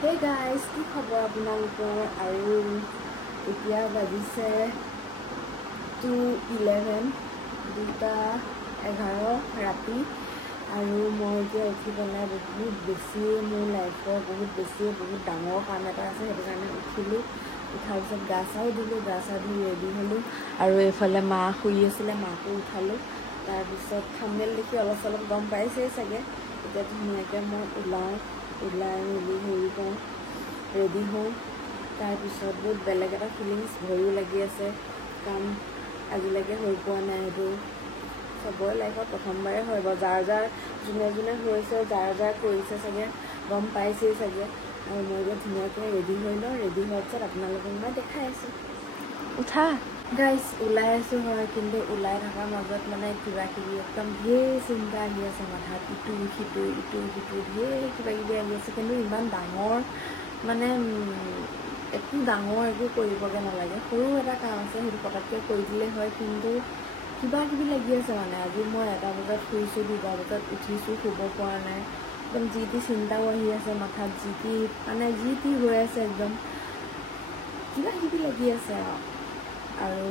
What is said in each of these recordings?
Hey guys, কি খবৰ আপোনালোকৰ? আৰু এতিয়া বাজিছে 2:11 2:11 ৰাতি আৰু মই এতিয়া উঠি পেলাই বহুত বেছি মোৰ লাইফৰ বহুত ডাঙৰ কাম এটা আছে, সেইটো কাৰণে উঠিলোঁ। উঠাৰ পিছত গা চাও ধুলোঁ, গা চা ধুই ৰেডি হ'লোঁ আৰু এইফালে মা শুই আছিলে, মাকো উঠালোঁ। তাৰপিছত থাম্বনেইল দেখি অলপ চলপ গম পাইছেই চাগে। এতিয়া ধুনীয়াকৈ মই ওলাই মেলি হেৰি কৰোঁ, ৰেডি হওঁ। তাৰপিছত বহুত বেলেগ এটা ফিলিংছ, ভয়ো লাগি আছে, কাৰণ আজিলৈকে হৈ পোৱা নাই। সেইটো চবৰে লাইফত প্ৰথমবাৰে হয় বাৰু। যাৰ যোনে হৈছে, যাৰ কৰিছে চাগে গম পাইছেই চাগে। আৰু মই এতিয়া ধুনীয়াকৈ ৰেডি হৈ লওঁ। ৰেডি হোৱাৰ পিছত আপোনালোকক মই দেখাই আছোঁ। উঠা গাইজ, ওলাই আছোঁ হয়, কিন্তু ওলাই থকাৰ মাজত মানে কিবা কিবি একদম ঢেৰ চিন্তা আহি আছে মাথাত, ইটো সিটো ঢেৰ কিবা কিবি আহি আছে। কিন্তু ইমান ডাঙৰ মানে একো কৰিবগৈ নালাগে। সৰু এটা কাম আছে, সেইটো পটককৈ কৰি দিলেই হয়, কিন্তু কিবা কিবি লাগি আছে মানে। আজি মই 1 বজাত শুইছোঁ, 2 বজাত উঠিছোঁ, শুব পৰা নাই। একদম যি টি চিন্তাও আহি আছে মাথাত, যি টি হৈ আছে, একদম কিবা কিবি লাগি আছে আৰু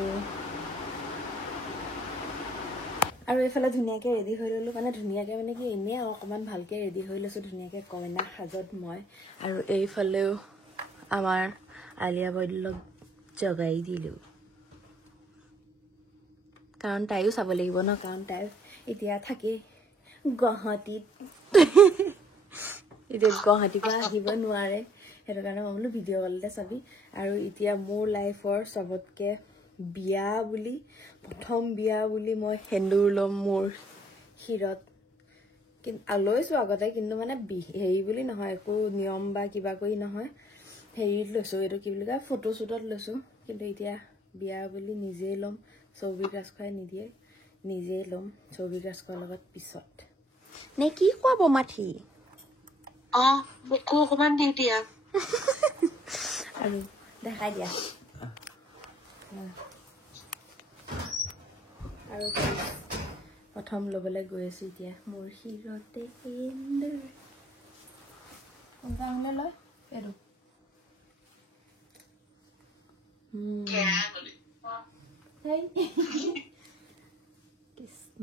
এইফালে ধুনীয়াকৈ ৰেডি হৈ ল'লোঁ। ধুনীয়াকৈ কি এনেই আৰু অকণমান ভালকৈ ৰেডি হৈ লৈছোঁ, ধুনীয়াকৈ কইনা সাজত মই। আৰু এইফালেও আমাৰ আলিয়া বৈদলক জগাই দিলোঁ, কাৰণ তাইও চাব লাগিব ন, কাৰণ তাই এতিয়া থাকেই গুৱাহাটীত। এতিয়া গুৱাহাটীৰ পৰা আহিব নোৱাৰে, সেইটো কাৰণে মই বোলো ভিডিঅ' কলতে চাবি। আৰু এতিয়া মোৰ লাইফৰ চবতকৈ প্ৰথম বিয়া বুলি মই সেন্দুৰ ল'ম মোৰ শিৰত। লৈছোঁ আগতে, কিন্তু মানে হেৰি বুলি নহয়, একো নিয়ম বা কিবা কৰি নহয়, হেৰিত লৈছোঁ, এইটো কি বুলি কয়, ফটোশ্বুটত লৈছোঁ। কিন্তু এতিয়া বিয়া বুলি নিজেই ল'ম, চৌবিক ৰাজখোৱাই নিদিয়ে, নিজেই ল'ম। চৌবিক ৰাজখোৱাৰ লগত পিছত নে কি খুৱাব মাথি? মোকো অকমান দি দিয়া। আৰু দেখাই দিয়া। আৰু প্ৰথম ল'বলৈ গৈ আছোঁ এতিয়া মোৰ শিৰতে সেন্দুৰ। কোনটা লয় এইটো? কৃষ্ণ,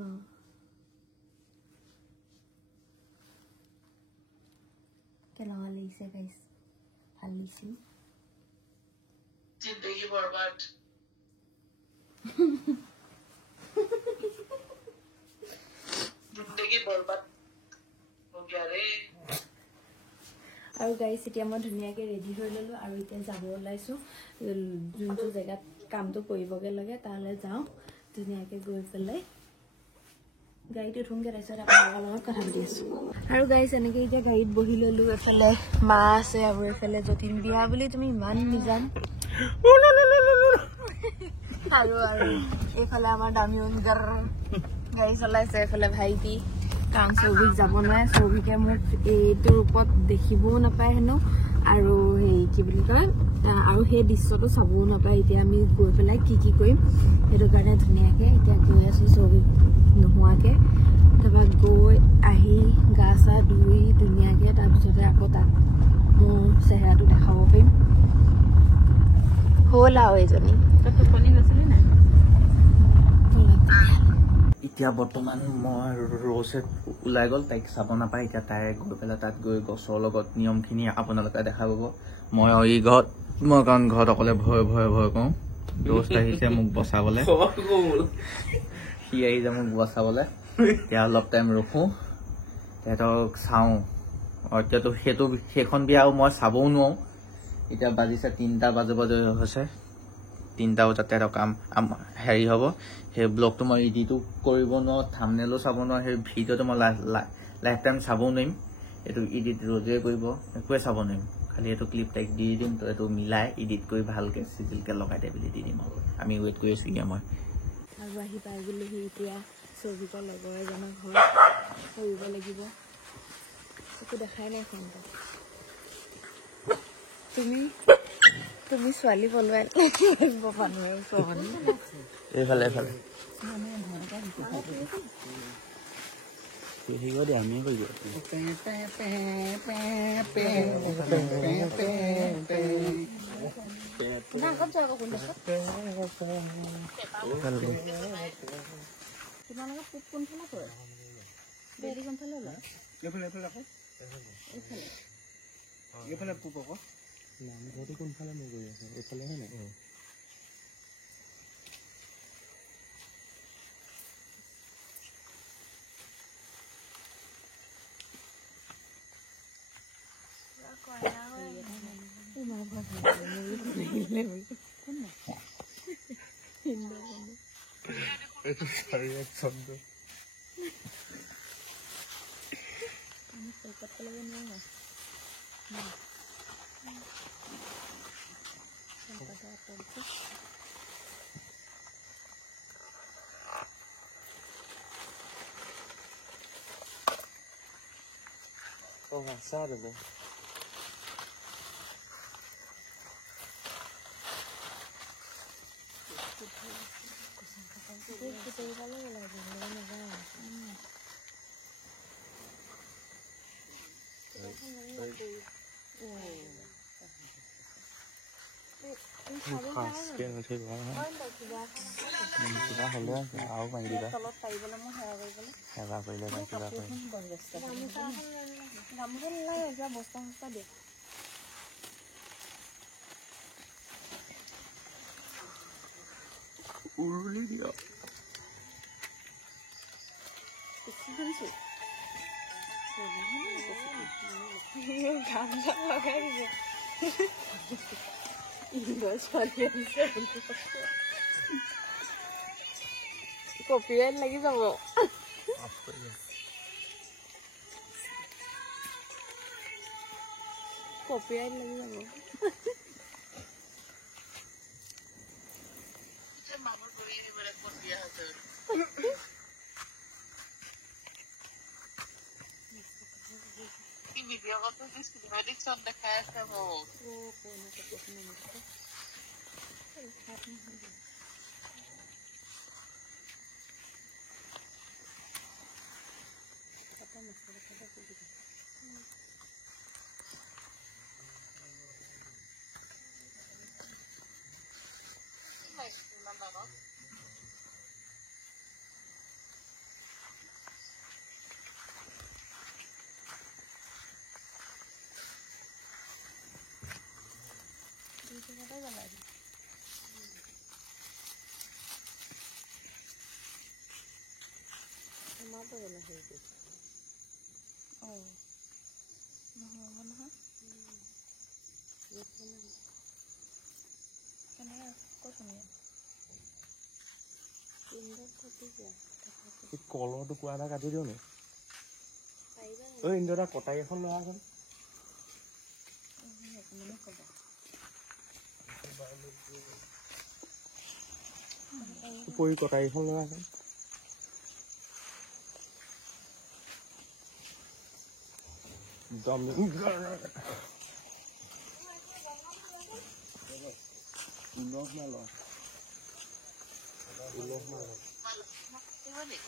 কেনেকুৱা লাগিছে গাইছ? ভাল লাগিছে। জিন্দগী বৰবাদ। জিন্দগী বৰবাদ हो गया रे। আৰু গাইছ, এতিয়া মই ধুনীয়াকৈ ৰেডি হৈ ল'লোঁ আৰু এতিয়া যাব ওলাইছোঁ। যোনটো জেগাত কামটো কৰিবগৈ লাগে তালৈ যাওঁ। ধুনীয়াকৈ গৈ পেলাই গাড়ীত উঠোঁগৈ, তাৰপিছত আপোনালোকৰ লগত কথা পাতি আছোঁ। আৰু গাইছ, এনেকৈ এতিয়া গাড়ীত বহি ল'লোঁ। এফালে মা আছে আৰু এইফালে যতীন। বিয়া বুলি তুমি ইমান নিজান। আৰু এইফালে আমাৰ দামিয়ন গাড়ী চলাইছে, এইফালে ভাইটি, কাৰণ চৌবিক যাব নোৱাৰে। চৌবিকে মোক এইটোৰ ওপৰত দেখিবও নাপায় হেনো, আৰু হেৰি কি বুলি কয়, আৰু সেই দৃশ্যটো চাবও নাপায়। এতিয়া আমি গৈ পেলাই কি কৰিম, সেইটো কাৰণে ধুনীয়াকৈ এতিয়া গৈ আছোঁ চৌবিক নোহোৱাকৈ। তাৰপৰা গৈ আহি গা চা ধুই ধুনীয়াকৈ তাৰপিছতে আকৌ তাত মোৰ চেহেৰাটো দেখাব পাৰিম। হ'ল আৰু এইজনী টোপনি নাছিলে নাই। এতিয়া বৰ্তমান মই ৰ'ছে ওলাই গ'ল, তাইক চাব নাপায়। এতিয়া তাই গৈ পেলাই তাত গৈ গছৰ লগত নিয়মখিনি আপোনালোকে দেখা পাব। মই কাৰণ ঘৰত অকলে ভয় কৰোঁ। দোস্ত আহিছে মোক বচাবলৈ, সি আহিছে মোক বচাবলৈ। এতিয়া অলপ টাইম ৰখোঁ, তেহেঁতক চাওঁ। এতিয়াতো সেইখন বিয়া মই চাবও নোৱাৰোঁ। এতিয়া বাজিছে 3টা বাজে হৈছে। 3টা বজাত তেহেঁতৰ কাম হেৰি হ'ব। সেই ব্লগটো মই এডিটো কৰিব নোৱাৰোঁ, থাম্বনেইলো চাব নোৱাৰোঁ। সেই ভিডিঅ'টো মই লাইফ টাইম চাবও নোৱাৰিম। এইটো এডিট ৰ'জে কৰিব, একোৱে চাব নোৱাৰিম। খালি এইটো ক্লিপ টাইক দি দিম, তো এইটো মিলাই এডিট কৰি ভালকৈ চিজিলকৈ লগাই দিয়ে বুলি দি দিম। আমি ৱেইট কৰি আছোঁ এতিয়া। মই আৰু আহি পাই গ'লোহি এতিয়া চৌবিকৰ লগৰ এজনৰ ঘৰত কৰিব লাগিব। একো দেখাই নাই ফোনটো। তুমি ছোৱালী পলোৱাই এইফালে ঠিক আছে আমি কৰিব তোমালোকৰ পোক কোনফালে কৰে বেলি কোনফালে ওলায় এইফালে পোক আকৌ নামঘৰটো কোনফালে মই গৈ আছো এইফালেহে নাই Oh, asado, né? Uruли dia. Copyright lagi sama. Copyright lagi sama. Video ko to this cinematic song na kaya mo. Apa ya lah itu? Oh, mana? Kenapa? Kok semuanya? Indah tapi ya. কলৰটো কোৱা এটা কাটি দিওঁ নি ঐ ইন্দৰা কটাই এখন লোৱা এখন পৰি কটাই এখন লোৱা এখন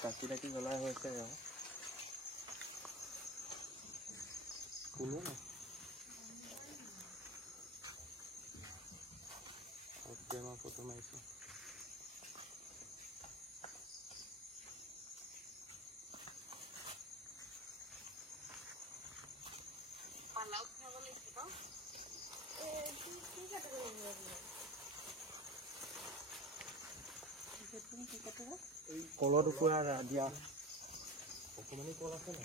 Kaki lagi ngelai hotel ya. Kuno lah. Oke, mau foto itu. কলৰ টুকুৰা দিয়া অকমানি কল আছে না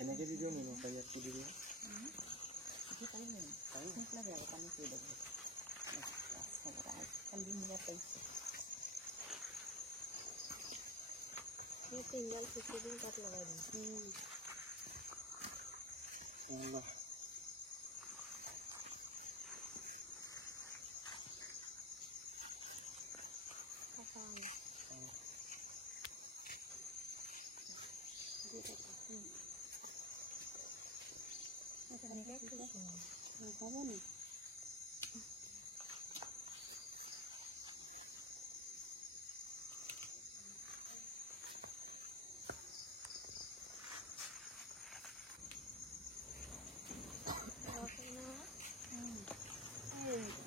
এনেকে দি দিও নি কাইয়াত দি দিও itu paling lagi apa nih sih udah kan dia nggak tahu मैं टिंगल फिटिंग कट लगा दूँ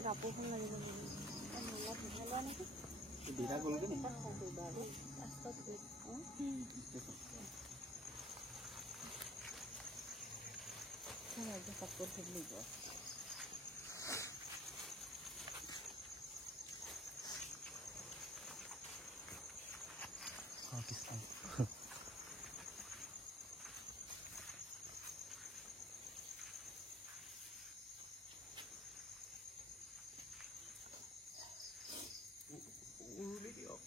কাপোৰখন লাগিব নলা ভিজা লোৱা নেকি দিৰা গ'লগৈ নি কাপোৰ ধুলিব উৰুলি দিয়ক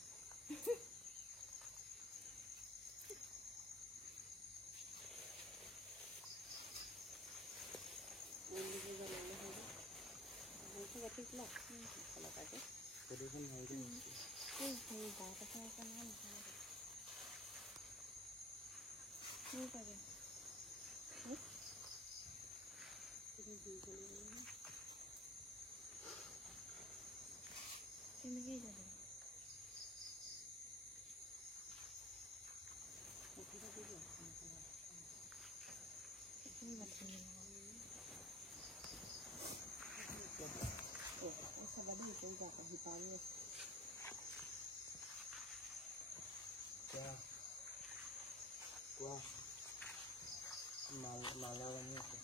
মালা বানি আছে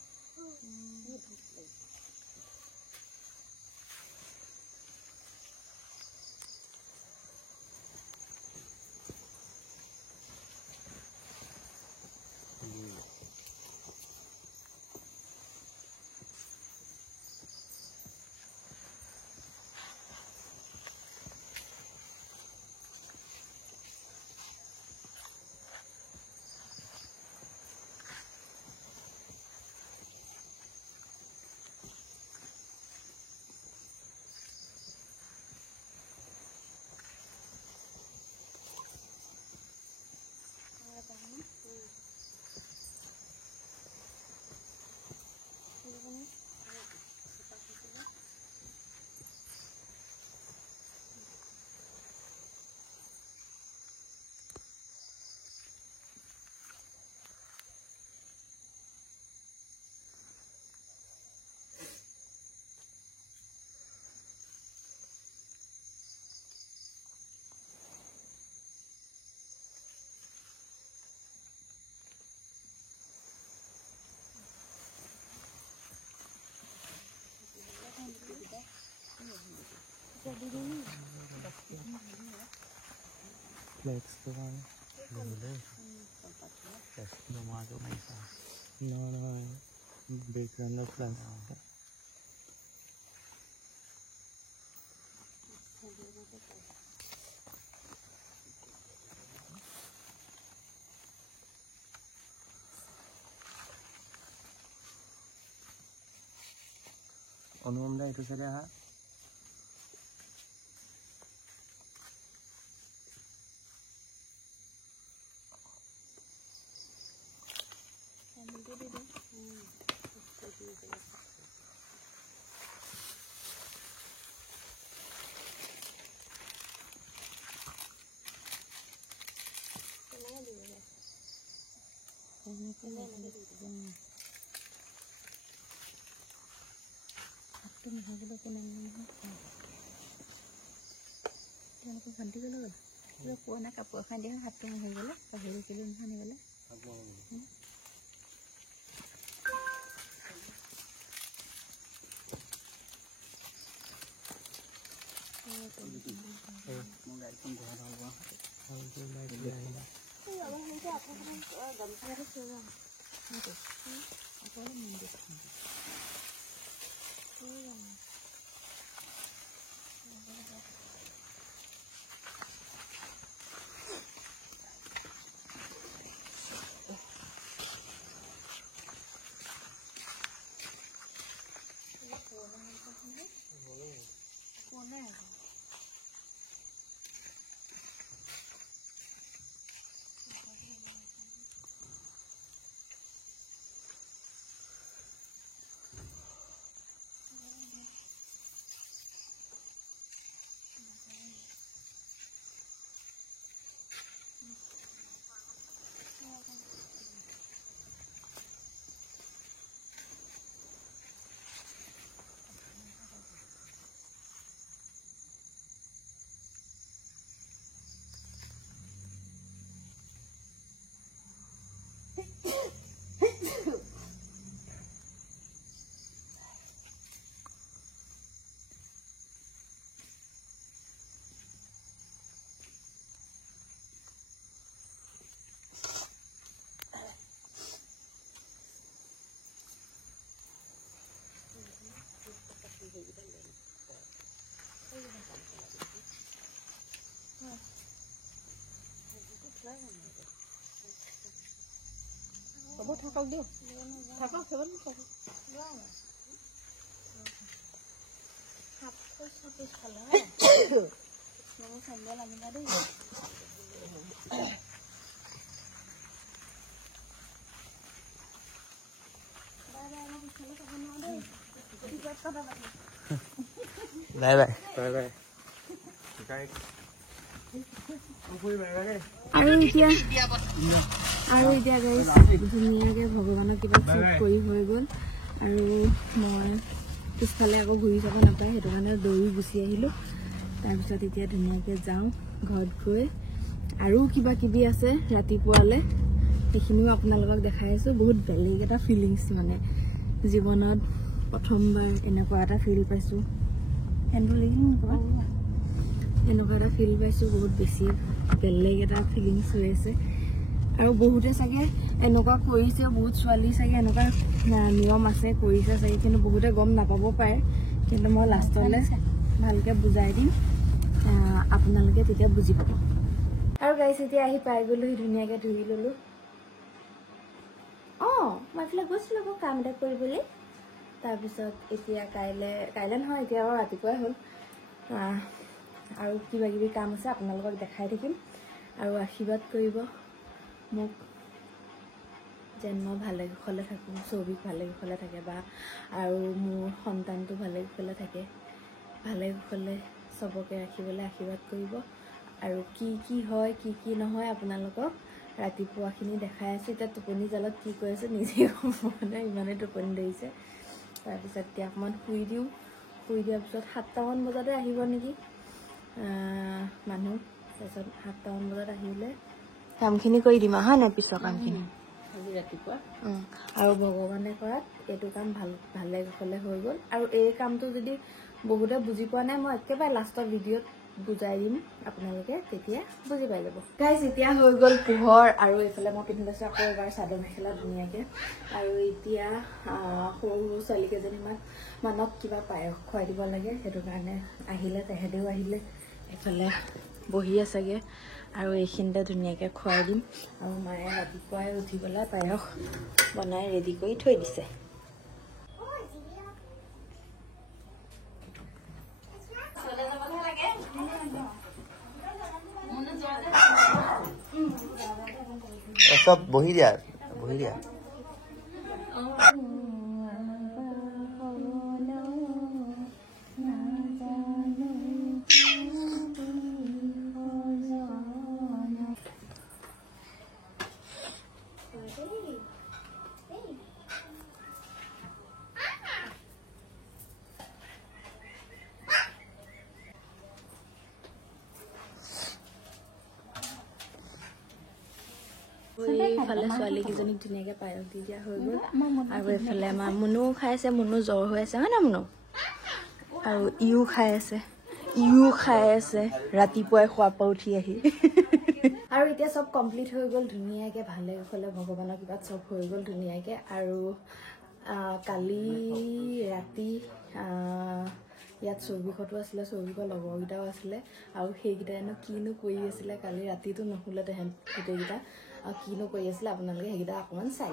Flex the one. Yes, no matter myself. No, big run of flex. অনুপম দা এইটো চাইডে আহা পুৰণা কাপোৰ এখন দিয়া হাতটো হৈ গ'লে পাহৰি কিলো আনি গ'লে মোৰ গাড়ীখন ঘৰত হ'ব থাকক দিয়ক থাকক থাকক বাই বাই আৰু এতিয়া গাইছ ধুনীয়াকৈ ভগৱানক কিবা চব কৰি হৈ গ'ল আৰু মই পিছফালে আকৌ ঘূৰি যাব নাপায় সেইটো কাৰণে দৌৰি গুচি আহিলোঁ তাৰপিছত এতিয়া ধুনীয়াকৈ যাওঁ ঘৰত গৈ আৰু কিবা কিবি আছে ৰাতিপুৱালৈ সেইখিনিও আপোনালোকক দেখাই আছোঁ বহুত বেলেগ এটা ফিলিংছ মানে জীৱনত প্ৰথমবাৰ এনেকুৱা এটা ফিল পাইছোঁ এনেকুৱা এটা ফিল পাইছোঁ বহুত বেছি বেলেগ এটা ফিলিংছ হৈ আছে আৰু বহুতে চাগে এনেকুৱা কৰিছে বহুত ছোৱালী চাগে এনেকুৱা নিয়ম আছে কৰিছে চাগে কিন্তু বহুতে গম নাপাব পাৰে কিন্তু মই লাষ্টলৈ ভালকৈ বুজাই দিম আপোনালোকে তেতিয়া বুজি পাব আৰু গাইছ এতিয়া আহি পাই গ'লোহি ধুনীয়াকৈ ধুই ল'লোঁ মই এইফালে গৈছিলোঁ আকৌ কাম এটা কৰিবলৈ তাৰপিছত এতিয়া কাইলৈ নহয় এতিয়া আৰু ৰাতিপুৱাই হ'ল আৰু কিবা কিবি কাম আছে আপোনালোকক দেখাই থাকিম আৰু আশীৰ্বাদ কৰিব মোক যেন মই ভালে কুশলে থাকোঁ ছবিক ভালে কুশলে থাকে বা আৰু মোৰ সন্তানটো ভালে কুশলে থাকে ভালে কুশলে চবকে ৰাখিবলৈ আশীৰ্বাদ কৰিব আৰু কি হয় কি নহয় আপোনালোকক ৰাতিপুৱাখিনি দেখাই আছোঁ এতিয়া টোপনি জালত কি কৈ আছে নিজেই গম পোৱা নাই ইমানেই টোপনি ধৰিছে তাৰপিছত এতিয়া অকণমান শুই দিয়াৰ পিছত 7টামান বজাতে আহিব নেকি মানুহ তাৰপিছত 7টামান বজাত আহিলে কামখিনি কৰি দিম হয় নাই পিছৰ কামখিনি আজি ৰাতিপুৱা আৰু ভগৱানে কৰাত এইটো কাম ভালে কুশলে হৈ গ'ল আৰু এই কামটো যদি বহুতে বুজি পোৱা নাই মই একেবাৰে লাষ্টৰ ভিডিঅ'ত বুজাই দিম আপোনালোকে তেতিয়া বুজি পাই যাব গাইজ এতিয়া হৈ গ'ল পোহৰ আৰু এইফালে মই পিন্ধি লৈছোঁ আকৌ এবাৰ চাদৰ মেখেলা ধুনীয়াকৈ আৰু এতিয়া সৰু ছোৱালীকেইজনীমানক কিবা পায়স খুৱাই দিব লাগে সেইটো কাৰণে আহিলে তেহেঁতেও আহিলে এইফালে বহি আছেগৈ আৰু এইখিনিতে ধুনীয়াকৈ খুৱাই দিম আৰু মায়ে ৰাতিপুৱাই উঠি পেলাই পায়স বনাই ৰেডি কৰি থৈ দিছে চব বহি দিয়া এইফালে ছোৱালীকেইজনীক ধুনীয়াকৈ পায়স দি দিয়া হৈ গ'ল আৰু এইফালে আমাৰ মুনুও খাই আছে মুনু জ্বৰ হৈ আছে হয় নাই মুনু আৰু ইও খাই আছে ৰাতিপুৱাই খোৱাৰ পৰা উঠি আহি আৰু এতিয়া চব কমপ্লিট হৈ গ'ল ধুনীয়াকৈ ভালে কুশলে ভগৱানৰ কিবাত চব হৈ গ'ল ধুনীয়াকৈ আৰু কালি ৰাতি ইয়াত চৌবিশতো আছিলে চৌবিশৰ লগৰকেইটাও আছিলে আৰু সেইকেইটাইনো কিনো কৰি আছিলে কালি ৰাতিটো নুশুলে তেহেঁত গোটেইকেইটা আৰু কিনো কৰি আছিলে আপোনালোকে সেইকেইটা অকণমান চাই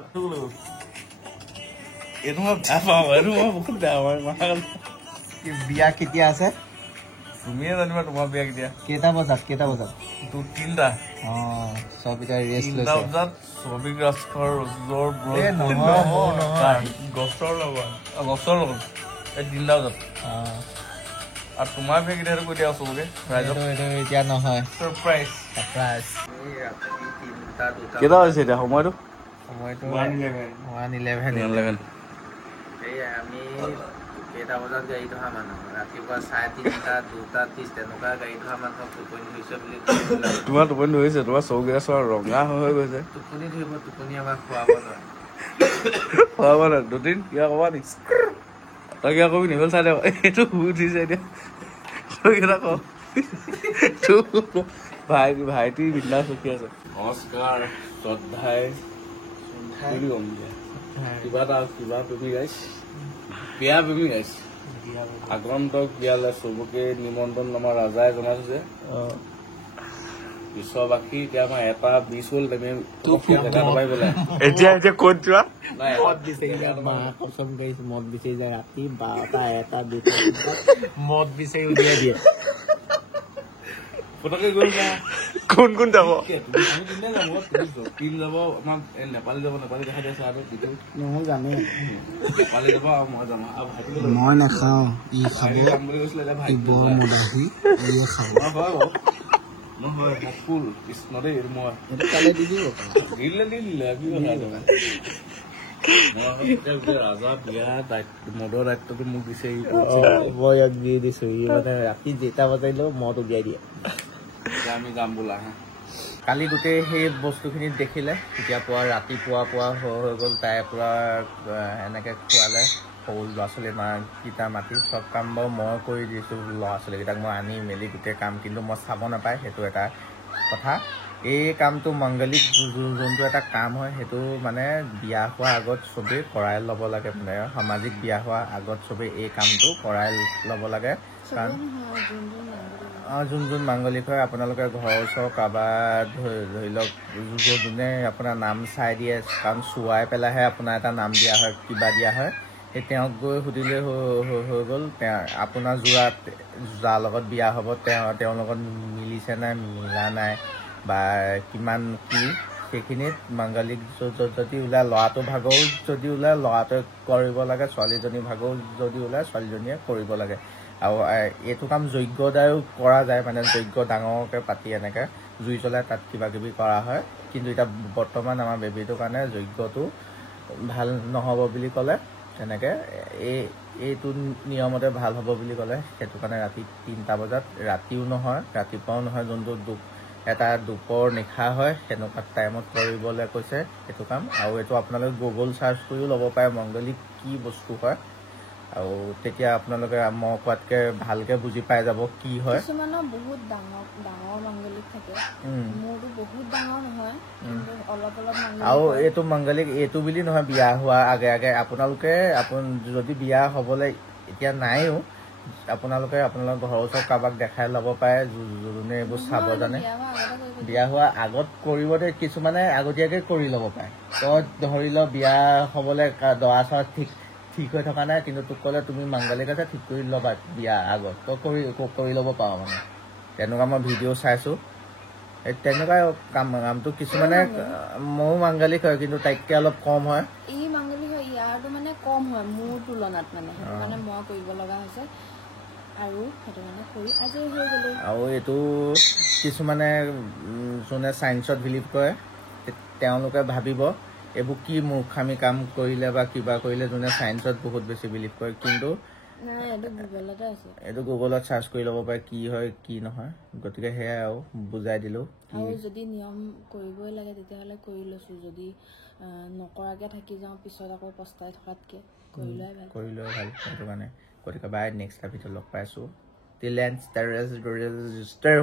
বিয়া কেতিয়া আছে তুমিয়ে জানিবা তোমাৰ বিয়া কেতিয়া কেইটা বজাত 3টা চব এতিয়া ৰেষ্ট 3টা লৈছে বজাত শ্ৰমিক ৰাষ্ট্ৰৰ গছৰ লগত এই 3টা বজাত আৰু তোমাৰ বিয়া কেতিয়া কৈ দিয়া চবকে ৰাইজক এতিয়া নহয় ছাৰপ্ৰাইজ কেইটা হৈছে এতিয়া সময়টো 1:11 আমি কেইটা বজাত গাড়ী ধৰা মানুহ ৰাতিপুৱা 3:30 2:30 তেনেকুৱা গাড়ী ধৰা মানুহক টোপনি ধৰিছে বুলি তোমাৰ টোপনি ধৰিছে তোমাৰ চৌকেইটা চোৱা ৰঙা হৈ গৈছে টোপনি ধৰিব টোপনি আমাক খুৱাব নোৱাৰে দুদিন কিবা ক'বা নেকি তই কিবা কবি নিহল চাই দে এইটো শুই উঠিছে এতিয়া তই কেইটা ক ভাইটি বিন্দাছ ৰখি আছে নমস্কাৰ শ্ৰদ্ধাই কিবা প্ৰেমী গাইছ বিয়া প্ৰেমী গাইছ আগন্তক বিয়ালৈ চবকে নিমন্ত্ৰণ আমাৰ ৰাজাই জনাইছে যে পিছৰ বাকী এতিয়া আমাৰ এটা 20 হ'ল তুমি জেগা নাপাই বোলে এতিয়া ক'ত যোৱা নাই মদ বিচাৰি যায় মাহ কচম গাইছো মদ বিচাৰি যায় ৰাতি 12টা 1টা 2টা মদ বিচাৰি উলিয়াই দিয়ে পটকে গ'ল না কোন কোন যাব আমি তিনিটা যাব তুমি জটিল যাব আমাৰ নেপালী যাব নেপালী দেখাই দিছে আৰু বিদু মই জানে নেপালী যাব আৰু মই যাম আৰু ভাইটি মই নাখাওঁ ই খাব যাম বুলি কৈছিলে এতিয়া ভাইটি বৰ মদাহী ইয়ে খাব নহয় ফুল কৃষ্ণ দেই মই এইটো কালে দি দিব দিলে কি কথা ৰাজা বিয়া মদৰ দায়িত্বটো মোক দিছে মই ইয়াক দি দিছো ই মানে ৰাতি যেইটা বজাইলেও মদ উলিয়াই দিয়ে আমি যাম বোলা হা কালি গোটেই সেই বস্তুখিনিত দেখিলে তেতিয়া পুৱা ৰাতিপুৱা হৈ গ'ল তাই পুৰা এনেকৈ খোৱালে সৰু ল'ৰা ছোৱালী মাকেইটা মাতি চব কাম বাৰু মই কৰি দিছোঁ ল'ৰা ছোৱালীকেইটাক মই আনি মেলি গোটেই কাম কিন্তু মই চাব নাপায় সেইটো এটা কথা এই কামটো মাংগলিক যোনটো এটা কাম হয় সেইটো মানে বিয়া হোৱাৰ আগত চবেই কৰাই ল'ব লাগে মানে সামাজিক বিয়া হোৱাৰ আগত চবেই এই কামটো কৰাই ল'ব লাগে কাৰণ যোন মাংগলিক হয় আপোনালোকে ঘৰৰ ওচৰৰ কাৰোবাৰ ধৰি লওক যোনে আপোনাৰ নাম চাই দিয়ে কাৰণ চোৱাই পেলাইহে আপোনাৰ এটা নাম দিয়া হয় কিবা দিয়া হয় সেই তেওঁক গৈ সুধিলে হৈ গ'ল আপোনাৰ যাৰ লগত বিয়া হ'ব তেওঁৰ লগত মিলিছে নাই মিলা নাই বা কিমান কি সেইখিনিত মাংগলিক যদি ওলায় ল'ৰাটোৰ ভাগৰো যদি ওলায় ল'ৰাটোৱে কৰিব লাগে ছোৱালীজনীৰ ভাগৰো যদি ওলায় ছোৱালীজনীয়ে কৰিব লাগে আৰু এইটো কাম যজ্ঞ দ্বাৰাও কৰা যায় মানে যজ্ঞ ডাঙৰকৈ পাতি এনেকৈ জুই জ্বলাই তাত কিবা কিবি কৰা হয় কিন্তু এতিয়া বৰ্তমান আমাৰ বেবীটোৰ কাৰণে যজ্ঞটো ভাল নহ'ব বুলি ক'লে তেনেকৈ এইটো নিয়মতে ভাল হ'ব বুলি ক'লে সেইটো কাৰণে ৰাতি 3টা বজাত ৰাতিও নহয় ৰাতিপুৱাও নহয় যোনটো এটা দুপৰ নিশা হয় সেনেকুৱা টাইমত কৰিবলৈ কৈছে সেইটো কাম আৰু এইটো আপোনালোকে গুগল চাৰ্চ কৰিও ল'ব পাৰে মংগলিক কি বস্তু হয় আৰু তেতিয়া আপোনালোকে মই কোৱাতকৈ ভালকৈ বুজি পাই যাব কি হয় কিছুমানৰ বহুত ডাঙৰ মাংগলিক থাকে মোৰতো বহুত ডাঙৰ নহয় কিন্তু অলপ আৰু এইটো মাংগলিক এইটো বুলি নহয় বিয়া হোৱাৰ আগে আপোনালোকে যদি বিয়া হ'বলৈ এতিয়া নাইও আপোনালোকে আপোনালোকৰ ঘৰৰ ওচৰত কাৰোবাক দেখাই ল'ব পাৰে যোনে এইবোৰ চাব জানে বিয়া হোৱাৰ আগত কৰিব দে কিছুমানে আগতীয়াকৈ কৰি ল'ব পাৰে তই ধৰি ল বিয়া হ'বলৈ দৰা চৰা ঠিক হৈ থকা নাই কিন্তু তোক ক'লে তুমি মাংগলিক আছে ঠিক কৰি ল'বা বিয়া আগত তই কৰি ল'ব পাৰ মানে তেনেকুৱা মই ভিডিঅ' চাইছোঁ তেনেকুৱাই কামটো কিছুমানে ময়ো মাংগলিক হয় কিন্তু তাইতকৈ অলপ কম হয় ই মাংগলিক হয় ইয়াৰটো মানে কম হয় মোৰ তুলনাত মানে সেইটো মানে মই কৰিব লগা হৈছে আৰু সেইটো মানে কৰি আজৰি হৈ গ'লো আৰু এইটো কিছুমানে যোনে চায়েন্সত বিলিভ কৰে তেওঁলোকে ভাবিব এইবোৰ কি মূৰ্খামি কাম কৰিলে বা কিবা কৰিলে যোনে চায়েন্সত বহুত বেছি বিলিভ কৰে কিন্তু এইটো গুগলত চাৰ্চ কৰি ল'ব পাৰে কি হয় কি নহয় গতিকে সেয়াই আৰু বুজাই দিলোঁ আৰু যদি নিয়ম কৰিবই লাগে তেতিয়াহ'লে কৰি লৈছোঁ যদি নকৰাকৈ থাকি যাওঁ পিছত আকৌ পস্তাই থকাতকৈ কৰি লোৱাই ভাল সেইটো কাৰণে গতিকে বাই নেক্সট এটা ভিডিঅ' লগ পাইছোঁ টিল এণ্ড ষ্টাৰ